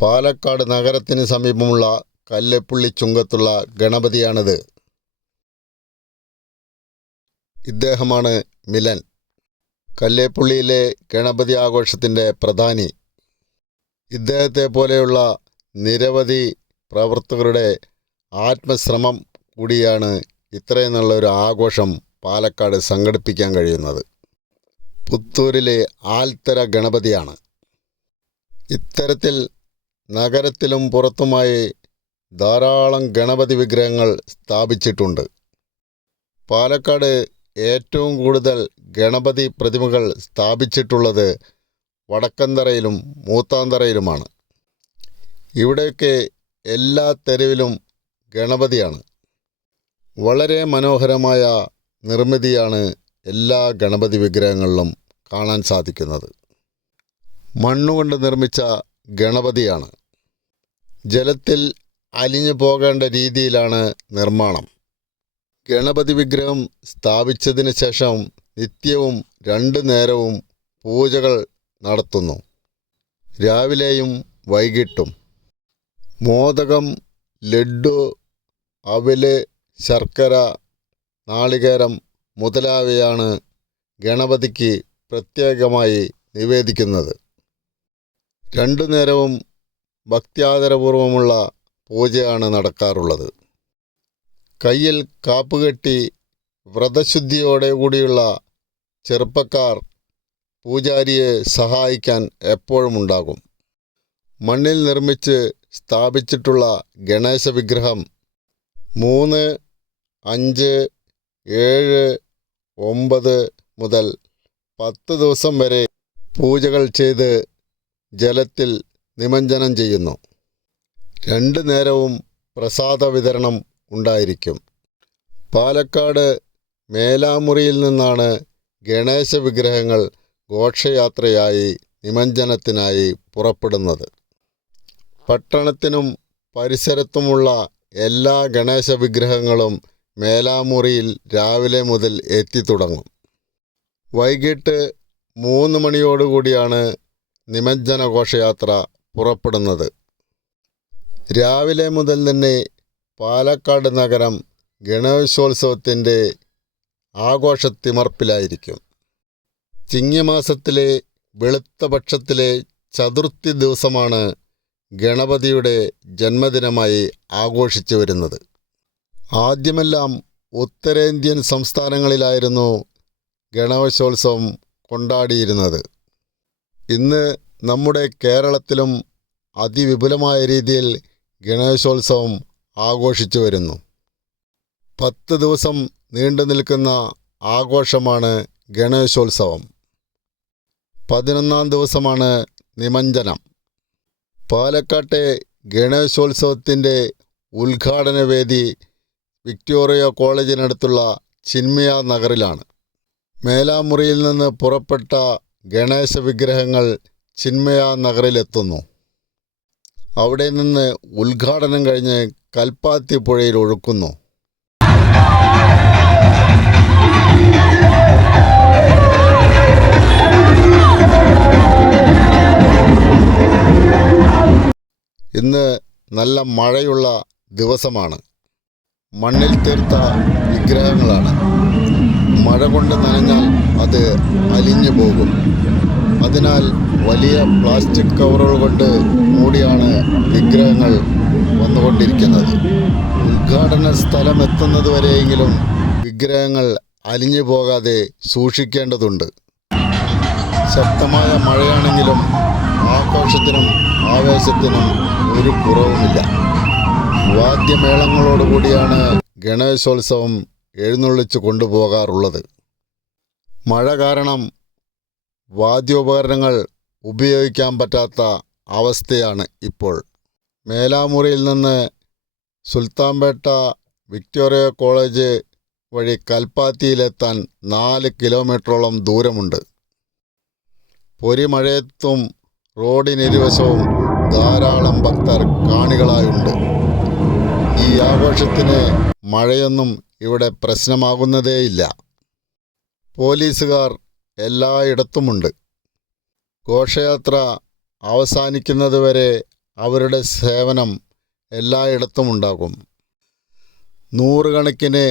പാലക്കാട് നഗരത്തിന് സമീപമുള്ള കല്ലേപ്പുള്ളി ചുങ്കത്തുള്ള ഗണപതിയാണിത്. ഇദ്ദേഹമാണ് മിലൻ, കല്ലേപ്പുള്ളിയിലെ ഗണപതി ആഘോഷത്തിൻ്റെ പ്രധാനി. ഇദ്ദേഹത്തെ പോലെയുള്ള നിരവധി പ്രവർത്തകരുടെ ആത്മശ്രമം കൂടിയാണ് ഇത്രയും നല്ലൊരു ആഘോഷം പാലക്കാട് സംഘടിപ്പിക്കാൻ കഴിയുന്നത്. പുത്തൂരിലെ ആൽത്തറ ഗണപതിയാണ്. ഇത്തരത്തിൽ നഗരത്തിലും പുറത്തുമായി ധാരാളം ഗണപതി വിഗ്രഹങ്ങൾ സ്ഥാപിച്ചിട്ടുണ്ട്. പാലക്കാട് ഏറ്റവും കൂടുതൽ ഗണപതി പ്രതിമകൾ സ്ഥാപിച്ചിട്ടുള്ളത് വടക്കന്തറയിലും മൂത്താന്തറയിലുമാണ്. ഇവിടെയൊക്കെ എല്ലാ തെരുവിലും ഗണപതിയാണ്. വളരെ മനോഹരമായ നിർമ്മിതിയാണ് എല്ലാ ഗണപതി വിഗ്രഹങ്ങളിലും കാണാൻ സാധിക്കുന്നത്. മണ്ണുകൊണ്ട് നിർമ്മിച്ച ഗണപതിയാണ്. ജലത്തിൽ അലിഞ്ഞു പോകേണ്ട രീതിയിലാണ് നിർമ്മാണം. ഗണപതി വിഗ്രഹം സ്ഥാപിച്ചതിന് ശേഷം നിത്യവും 2 നേരവും പൂജകൾ നടത്തുന്നു. രാവിലെയും വൈകിട്ടും. മോദകം, ലഡ്ഡു, അവില്, ശർക്കര, നാളികേരം മുതലായവയാണ് ഗണപതിക്ക് പ്രത്യേകമായി നിവേദിക്കുന്നത്. 2 നേരവും ഭക്ത്യാദരപൂർവമുള്ള പൂജയാണ് നടക്കാറുള്ളത്. കയ്യിൽ കാപ്പുകെട്ടി വ്രതശുദ്ധിയോടെ കൂടിയുള്ള ചെറുപ്പക്കാർ പൂജാരിയെ സഹായിക്കാൻ എപ്പോഴും ഉണ്ടാകും. മണ്ണിൽ നിർമ്മിച്ച് സ്ഥാപിച്ചിട്ടുള്ള ഗണേശ വിഗ്രഹം 3, 5, 7, 9 മുതൽ 10 ദിവസം വരെ പൂജകൾ ചെയ്ത് ജലത്തിൽ നിമജ്ജനം ചെയ്യുന്നു. 2 നേരവും പ്രസാദ വിതരണം ഉണ്ടായിരിക്കും. പാലക്കാട് മേലാമുറിയിൽ നിന്നാണ് ഗണേശ വിഗ്രഹങ്ങൾ ഘോഷയാത്രയായി നിമജ്ജനത്തിനായി പുറപ്പെടുന്നത്. പട്ടണത്തിനും പരിസരത്തുമുള്ള എല്ലാ ഗണേശ വിഗ്രഹങ്ങളും മേലാമുറിയിൽ രാവിലെ മുതൽ എത്തിത്തുടങ്ങും. വൈകിട്ട് 3 മണിയോടുകൂടിയാണ് നിമജ്ജന ഘോഷയാത്ര പുറപ്പെടുന്നത്. രാവിലെ മുതൽ തന്നെ പാലക്കാട് നഗരം ഗണേശോത്സവത്തിൻ്റെ ആഘോഷത്തിമർപ്പിലായിരിക്കും. ചിങ്ങമാസത്തിലെ വെളുത്ത പക്ഷത്തിലെ ചതുർത്ഥി ദിവസമാണ് ഗണപതിയുടെ ജന്മദിനമായി ആഘോഷിച്ചു വരുന്നത്. ആദ്യമെല്ലാം ഉത്തരേന്ത്യൻ സംസ്ഥാനങ്ങളിലായിരുന്നു ഗണേശോത്സവം കൊണ്ടാടിയിരുന്നത്. ഇന്ന് നമ്മുടെ കേരളത്തിലും അതിവിപുലമായ രീതിയിൽ ഗണേശോത്സവം ആഘോഷിച്ചു വരുന്നു. 10 ദിവസം നീണ്ടു നിൽക്കുന്ന ആഘോഷമാണ് ഗണേശോത്സവം. 11ാം ദിവസമാണ് നിമജ്ജനം. പാലക്കാട്ടെ ഗണേശോത്സവത്തിൻ്റെ ഉദ്ഘാടന വേദി വിക്ടോറിയ കോളേജിനടുത്തുള്ള ചിന്മയ നഗറിലാണ്. മേലാമുറിയിൽ നിന്ന് പുറപ്പെട്ട ഗണേശ വിഗ്രഹങ്ങൾ ചിന്മയ നഗറിലെത്തുന്നു. അവിടെ നിന്ന് ഉദ്ഘാടനം കഴിഞ്ഞ് കൽപ്പാത്തി പുഴയിൽ ഒഴുക്കുന്നു. ഇന്ന് നല്ല മഴയുള്ള ദിവസമാണ്. മണ്ണിൽ തീർത്ത വിഗ്രഹങ്ങളാണ്. മഴ കൊണ്ട് നനഞ്ഞാൽ അത് അലിഞ്ഞു പോകും. അതിനാൽ വലിയ പ്ലാസ്റ്റിക് കവറുകൾ കൊണ്ട് മൂടിയാണ് വിഗ്രഹങ്ങൾ വന്നുകൊണ്ടിരിക്കുന്നത്. ഉദ്ഘാടന സ്ഥലം എത്തുന്നതുവരെയെങ്കിലും വിഗ്രഹങ്ങൾ അലിഞ്ഞു പോകാതെ സൂക്ഷിക്കേണ്ടതുണ്ട്. ശക്തമായ മഴയാണെങ്കിലും ആഘോഷത്തിനും ആവേശത്തിനും ഒരു കുറവുമില്ല. വാദ്യമേളങ്ങളോടുകൂടിയാണ് ഗണേശോത്സവം എഴുന്നള്ളിച്ചു കൊണ്ടുപോകാറുള്ളത്. മഴ കാരണം വാദ്യോപകരണങ്ങൾ ഉപയോഗിക്കാൻ പറ്റാത്ത അവസ്ഥയാണ് ഇപ്പോൾ. മേലാമുറിയിൽ നിന്ന് സുൽത്താൻപേട്ട വിക്ടോറിയ കോളേജ് വഴി കൽപ്പാത്തിയിലെത്താൻ 4 കിലോമീറ്ററോളം ദൂരമുണ്ട്. പൊരിമഴയത്തും റോഡിനിരുവശവും ധാരാളം ഭക്തർ കാണികളായുണ്ട്. ഈ ആഘോഷത്തിന് മഴയൊന്നും ഇവിടെ പ്രശ്നമാകുന്നതേയില്ല. പോലീസുകാർ എല്ലായിടത്തുമുണ്ട്. ഘോഷയാത്ര അവസാനിക്കുന്നതുവരെ അവരുടെ സേവനം എല്ലായിടത്തും ഉണ്ടാകും. നൂറുകണക്കിന്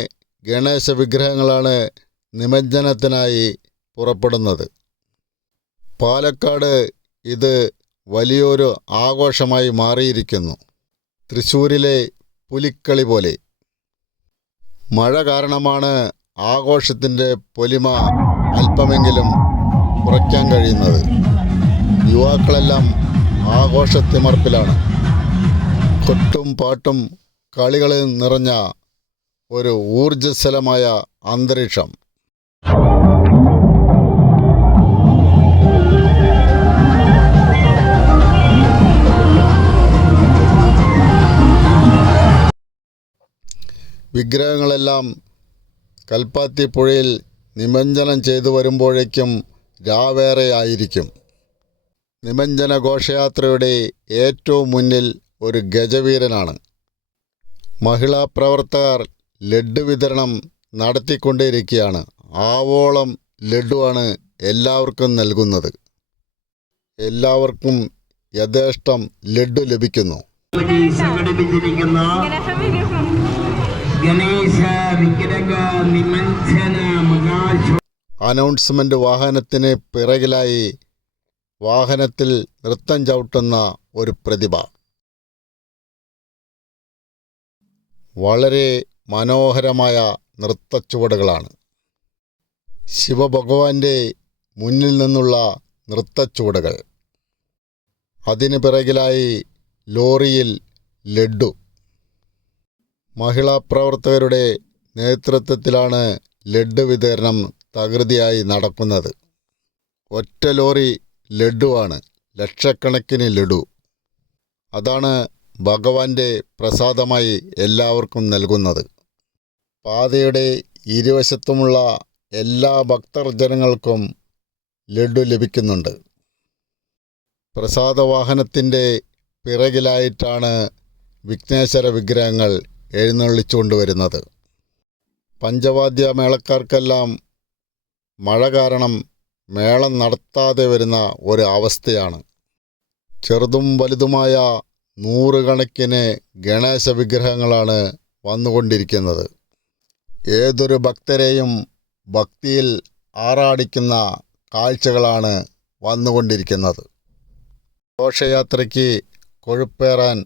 ഗണേശ വിഗ്രഹങ്ങളാണ് നിമജ്ജനത്തിനായി പുറപ്പെടുന്നത്. പാലക്കാട് ഇത് വലിയൊരു ആഘോഷമായി മാറിയിരിക്കുന്നു. തൃശ്ശൂരിലെ പുലിക്കളി പോലെ. മഴ കാരണമാണ് ആഘോഷത്തിൻ്റെ പൊലിമ അല്പമെങ്കിലും കുറയ്ക്കാൻ കഴിയുന്നത്. യുവാക്കളെല്ലാം ആഘോഷത്തിമർപ്പിലാണ്. കൊട്ടും പാട്ടും കളികളും നിറഞ്ഞ ഒരു ഊർജ്ജസ്വലമായ അന്തരീക്ഷം. വിഗ്രഹങ്ങളെല്ലാം കൽപ്പാത്തി പുഴയിൽ നിമജ്ജനം ചെയ്തു വരുമ്പോഴേക്കും രാവേറെയായിരിക്കും. നിമജ്ജന ഘോഷയാത്രയുടെ ഏറ്റവും മുന്നിൽ ഒരു ഗജവീരനാണ്. മഹിളാ പ്രവർത്തകർ ലഡ്ഡു വിതരണം നടത്തിക്കൊണ്ടേയിരിക്കുകയാണ്. ആവോളം ലഡ്ഡുവാണ് എല്ലാവർക്കും നൽകുന്നത്. എല്ലാവർക്കും യഥേഷ്ടം ലഡ്ഡു ലഭിക്കുന്നു. അനൗൺസ്മെന്റ് വാഹനത്തിന് പിറകിലായി വാഹനത്തിൽ നൃത്തം ചവിട്ടുന്ന ഒരു പ്രതിഭ. വളരെ മനോഹരമായ നൃത്തച്ചുവടുകളാണ്. ശിവഭഗവാന്റെ മുന്നിൽ നിന്നുള്ള നൃത്തച്ചുവടുകൾ. അതിന് പിറകിലായി ലോറിയിൽ ലഡ്ഡു. മഹിളാ പ്രവർത്തകരുടെ നേതൃത്വത്തിലാണ് ലഡ്ഡു വിതരണം തകൃതിയായി നടക്കുന്നത്. ഒറ്റ ലോറി ലഡ്ഡുവാണ്, ലക്ഷക്കണക്കിന് ലഡ്ഡു. അതാണ് ഭഗവാന്റെ പ്രസാദമായി എല്ലാവർക്കും നൽകുന്നത്. പാതയുടെ ഇരുവശത്തുമുള്ള എല്ലാ ഭക്തജനങ്ങൾക്കും ലഡ്ഡു ലഭിക്കുന്നുണ്ട്. പ്രസാദവാഹനത്തിൻ്റെ പിറകിലായിട്ടാണ് വിഘ്നേശ്വര വിഗ്രഹങ്ങൾ എഴുന്നള്ളിച്ചുകൊണ്ടുവരുന്നത്. പഞ്ചവാദ്യ മേളക്കാർക്കെല്ലാം മഴ കാരണം മേളം നടത്താതെ വരുന്ന ഒരു അവസ്ഥയാണ്. ചെറുതും വലുതുമായ നൂറുകണക്കിന് ഗണേശ വിഗ്രഹങ്ങളാണ് വന്നുകൊണ്ടിരിക്കുന്നത്. ഏതൊരു ഭക്തരെയും ഭക്തിയിൽ ആറാടിക്കുന്ന കാഴ്ചകളാണ് വന്നുകൊണ്ടിരിക്കുന്നത്. ഘോഷയാത്രയ്ക്ക് കൊഴുപ്പേറാൻ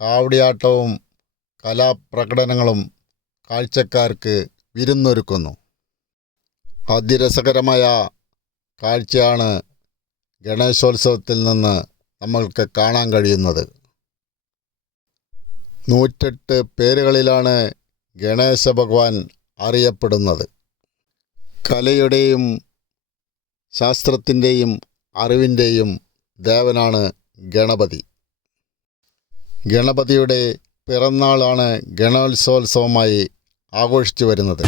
കാവടിയാട്ടവും കലാപ്രകടനങ്ങളും കാഴ്ചക്കാർക്ക് വിരുന്നൊരുക്കുന്നു. അതിരസകരമായ കാഴ്ചയാണ് ഗണേശോത്സവത്തിൽ നിന്ന് നമ്മൾക്ക് കാണാൻ കഴിയുന്നത്. 108 പേരുകളിലാണ് ഗണേശ ഭഗവാൻ അറിയപ്പെടുന്നത്. കലയുടെയും ശാസ്ത്രത്തിൻ്റെയും അറിവിൻ്റെയും ദേവനാണ് ഗണപതി. ഗണപതിയുടെ പിറന്നാളാണ് ഗണോത്സവോത്സവമായി ആഘോഷിച്ചു വരുന്നത്.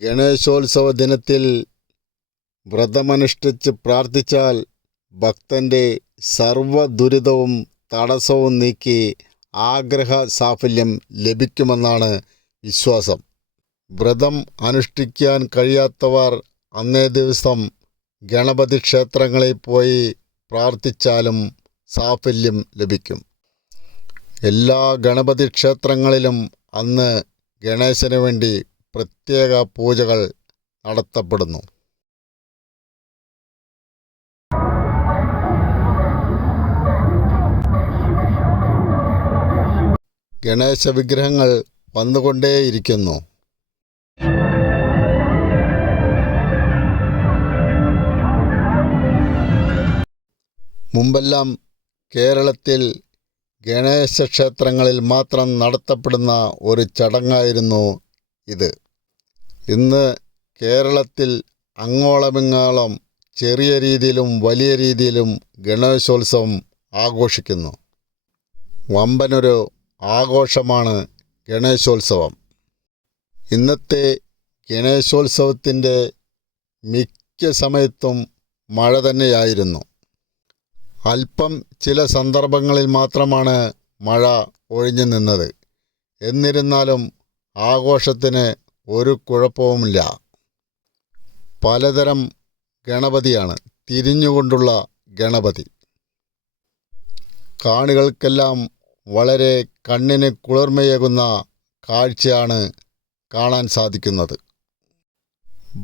ഗണേശോത്സവ ദിനത്തിൽ വ്രതമനുഷ്ഠിച്ച് പ്രാർത്ഥിച്ചാൽ ഭക്തൻ്റെ സർവ്വ ദുരിതവും തടസ്സവും നീക്കി ആഗ്രഹ സാഫല്യം ലഭിക്കുമെന്നാണ് വിശ്വാസം. വ്രതം അനുഷ്ഠിക്കാൻ കഴിയാത്തവർ അന്നേ ദിവസം ഗണപതി ക്ഷേത്രങ്ങളിൽ പോയി പ്രാർത്ഥിച്ചാലും സാഫല്യം ലഭിക്കും. എല്ലാ ഗണപതി ക്ഷേത്രങ്ങളിലും അന്ന് ഗണേശന് വേണ്ടി പ്രത്യേക പൂജകൾ നടത്തപ്പെടുന്നു. ഗണേശ വിഗ്രഹങ്ങൾ വന്നുകൊണ്ടേയിരിക്കുന്നു. മുമ്പെല്ലാം കേരളത്തിൽ ഗണേശ ക്ഷേത്രങ്ങളിൽ മാത്രം നടത്തപ്പെടുന്ന ഒരു ചടങ്ങായിരുന്നു ഇത്. ഇന്ന് കേരളത്തിൽ അങ്ങോളമിങ്ങോളം ചെറിയ രീതിയിലും വലിയ രീതിയിലും ഗണേശോത്സവം ആഘോഷിക്കുന്നു. വമ്പനൊരു ആഘോഷമാണ് ഗണേശോത്സവം. ഇന്നത്തെ ഗണേശോത്സവത്തിൻ്റെ മിക്ക സമയത്തും മഴ തന്നെയായിരുന്നു. അല്പം ചില സന്ദർഭങ്ങളിൽ മാത്രമാണ് മഴ ഒഴിഞ്ഞു നിന്നത്. എന്നിരുന്നാലും ആഘോഷത്തിന് ഒരു കുഴപ്പവുമില്ല. പലതരം ഗണപതിയാണ്, തിരിഞ്ഞുകൊണ്ടുള്ള ഗണപതി. കാണികൾക്കെല്ലാം വളരെ കണ്ണിന് കുളിർമയേകുന്ന കാഴ്ചയാണ് കാണാൻ സാധിക്കുന്നത്.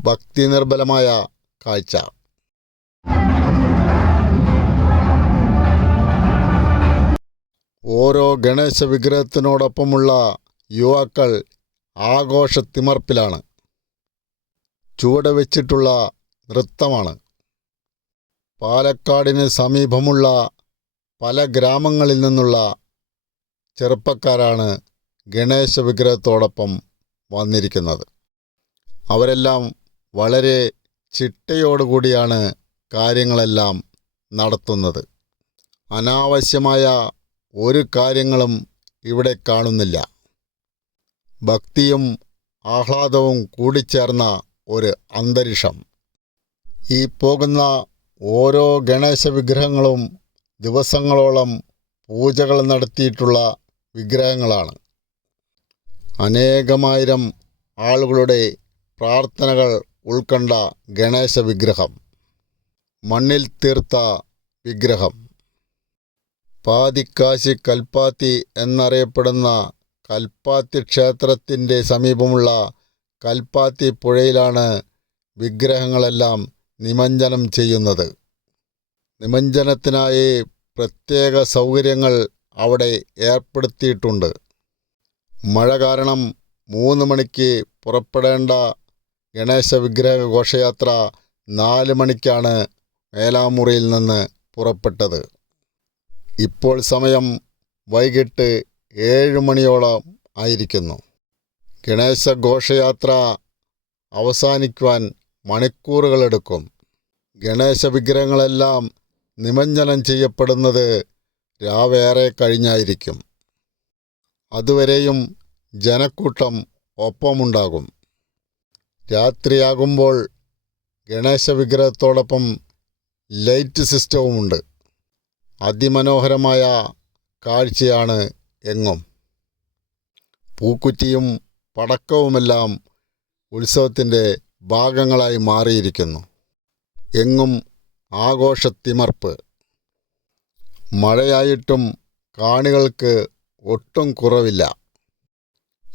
ഭക്തി നിർഭരമായ കാഴ്ച. ഓരോ ഗണേശ വിഗ്രഹത്തിനോടൊപ്പമുള്ള യുവാക്കൾ ആഘോഷത്തിമർപ്പിലാണ്. ചുവട് വെച്ചിട്ടുള്ള നൃത്തമാണ്. പാലക്കാടിന് സമീപമുള്ള പല ഗ്രാമങ്ങളിൽ നിന്നുള്ള ചെറുപ്പക്കാരാണ് ഗണേശ വിഗ്രഹത്തോടൊപ്പം വന്നിരിക്കുന്നത്. അവരെല്ലാം വളരെ ചിട്ടയോടുകൂടിയാണ് കാര്യങ്ങളെല്ലാം നടത്തുന്നത്. അനാവശ്യമായ ഒരു കാര്യങ്ങളും ഇവിടെ കാണുന്നില്ല. ഭക്തിയും ആഹ്ലാദവും കൂടിച്ചേർന്ന ഒരു അന്തരീക്ഷം. ഈ പോകുന്ന ഓരോ ഗണേശ വിഗ്രഹങ്ങളും ദിവസങ്ങളോളം പൂജകൾ നടത്തിയിട്ടുള്ള വിഗ്രഹങ്ങളാണ്. അനേകമായിരം ആളുകളുടെ പ്രാർത്ഥനകൾ ഉൾക്കൊണ്ട ഗണേശ വിഗ്രഹം. മണ്ണിൽ തീർത്ത വിഗ്രഹം. പാതിക്കാശി കൽപ്പാത്തി എന്നറിയപ്പെടുന്ന കൽപ്പാത്തി ക്ഷേത്രത്തിൻ്റെ സമീപമുള്ള കൽപ്പാത്തി പുഴയിലാണ് വിഗ്രഹങ്ങളെല്ലാം നിമജ്ജനം ചെയ്യുന്നത്. നിമജ്ജനത്തിനായി പ്രത്യേക സൗകര്യങ്ങൾ അവിടെ ഏർപ്പെടുത്തിയിട്ടുണ്ട്. മഴ കാരണം 3 മണിക്ക് പുറപ്പെടേണ്ട ഗണേശ വിഗ്രഹ ഘോഷയാത്ര 4 മണിക്കാണ് മേലാമുറിയിൽ നിന്ന് പുറപ്പെട്ടത്. ഇപ്പോൾ സമയം വൈകിട്ട് 7 മണിയോളം ആയിരിക്കുന്നു. ഗണേശ ഘോഷയാത്ര അവസാനിക്കുവാൻ മണിക്കൂറുകളെടുക്കും. ഗണേശ വിഗ്രഹങ്ങളെല്ലാം നിമജ്ജനം ചെയ്യപ്പെടുന്നത് രാവേറെ കഴിഞ്ഞായിരിക്കും. അതുവരെയും ജനക്കൂട്ടം ഒപ്പമുണ്ടാകും. രാത്രിയാകുമ്പോൾ ഗണേശ വിഗ്രഹത്തോടൊപ്പം ലൈറ്റ് സിസ്റ്റവുമുണ്ട്. അതിമനോഹരമായ കാഴ്ചയാണ് എങ്ങും. പൂക്കുറ്റിയും പടക്കവുമെല്ലാം ഉത്സവത്തിൻ്റെ ഭാഗങ്ങളായി മാറിയിരിക്കുന്നു. എങ്ങും ആഘോഷത്തിമർപ്പ്. മഴയായിട്ടും കാണികൾക്ക് ഒട്ടും കുറവില്ല.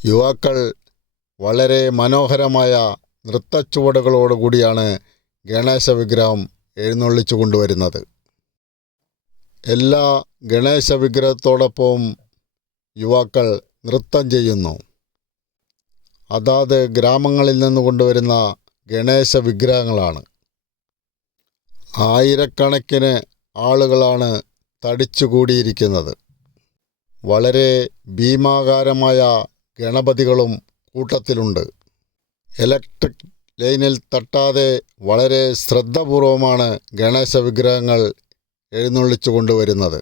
യുവാക്കൾ വളരെ മനോഹരമായ നൃത്തച്ചുവടുകളോടുകൂടിയാണ് ഗണേശ വിഗ്രഹം എഴുന്നള്ളിച്ചു കൊണ്ടുവരുന്നത്. എല്ലാ ഗണേശ വിഗ്രഹത്തോടൊപ്പവും യുവാക്കൾ നൃത്തം ചെയ്യുന്നു. അതാത് ഗ്രാമങ്ങളിൽ നിന്ന് കൊണ്ടുവരുന്ന ഗണേശ വിഗ്രഹങ്ങളാണ്. ആയിരക്കണക്കിന് ആളുകളാണ് തടിച്ചുകൂടിയിരിക്കുന്നത്. വളരെ ഭീമാകാരമായ ഗണപതികളും കൂട്ടത്തിലുണ്ട്. ഇലക്ട്രിക് ലൈനിൽ തട്ടാതെ വളരെ ശ്രദ്ധാപൂർവമാണ് ഗണേശ വിഗ്രഹങ്ങൾ എഴുന്നള്ളിച്ചു കൊണ്ടുവരുന്നത്.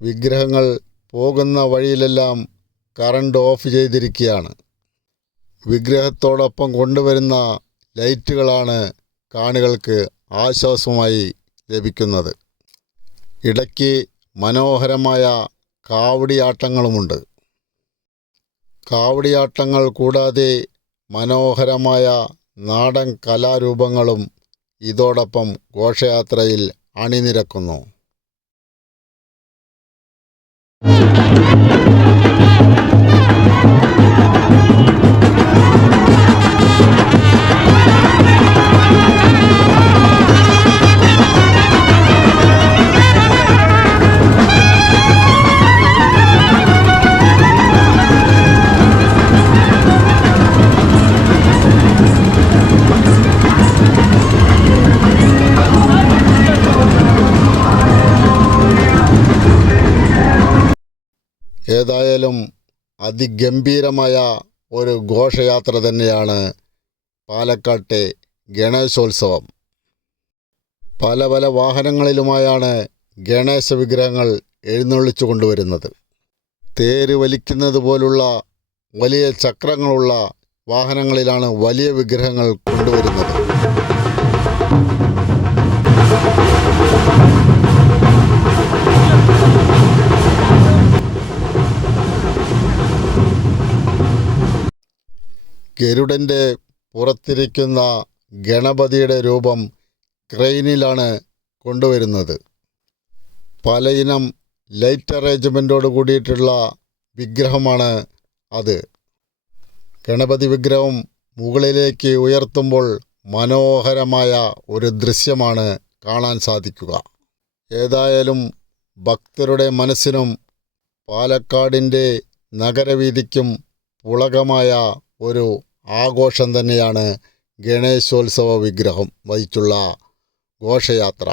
വിഗ്രഹങ്ങൾ പോകുന്ന വഴിയിലെല്ലാം കറണ്ട് ഓഫ് ചെയ്തിരിക്കുകയാണ്. വിഗ്രഹത്തോടൊപ്പം കൊണ്ടുവരുന്ന ലൈറ്റുകളാണ് കാണികൾക്ക് ആശ്വാസമായി ലഭിക്കുന്നത്. ഇടയ്ക്ക് മനോഹരമായ കാവടിയാട്ടങ്ങളുമുണ്ട്. കാവടിയാട്ടങ്ങൾ കൂടാതെ മനോഹരമായ നാടൻ കലാരൂപങ്ങളും ഇതോടൊപ്പം ഘോഷയാത്രയിൽ അണിനിരക്കുന്നു. ഏതായാലും അതിഗംഭീരമായ ഒരു ഘോഷയാത്ര തന്നെയാണ് പാലക്കാട്ടെ ഗണേശോത്സവം. പല പല വാഹനങ്ങളിലുമായാണ് ഗണേശ വിഗ്രഹങ്ങൾ എഴുന്നള്ളിച്ചു കൊണ്ടുവരുന്നത്. തേര് വലിക്കുന്നത് പോലുള്ള വലിയ ചക്രങ്ങളുള്ള വാഹനങ്ങളിലാണ് വലിയ വിഗ്രഹങ്ങൾ കൊണ്ടുവരുന്നത്. ഗരുഡൻ്റെ പുറത്തിരിക്കുന്ന ഗണപതിയുടെ രൂപം ക്രെയിനിലാണ് കൊണ്ടുവരുന്നത്. പലയിനം ലൈറ്റ് അറേഞ്ച്മെൻറ്റോട് കൂടിയിട്ടുള്ള വിഗ്രഹമാണ് അത്. ഗണപതി വിഗ്രഹം മുകളിലേക്ക് ഉയർത്തുമ്പോൾ മനോഹരമായ ഒരു ദൃശ്യമാണ് കാണാൻ സാധിക്കുക. ഏതായാലും ഭക്തരുടെ മനസ്സിനും പാലക്കാടിൻ്റെ നഗരവീഥിക്കും പുളകമായ ഒരു ആഘോഷം തന്നെയാണ് ഗണേശോത്സവ വിഗ്രഹം വഹിച്ചുള്ള ഘോഷയാത്ര.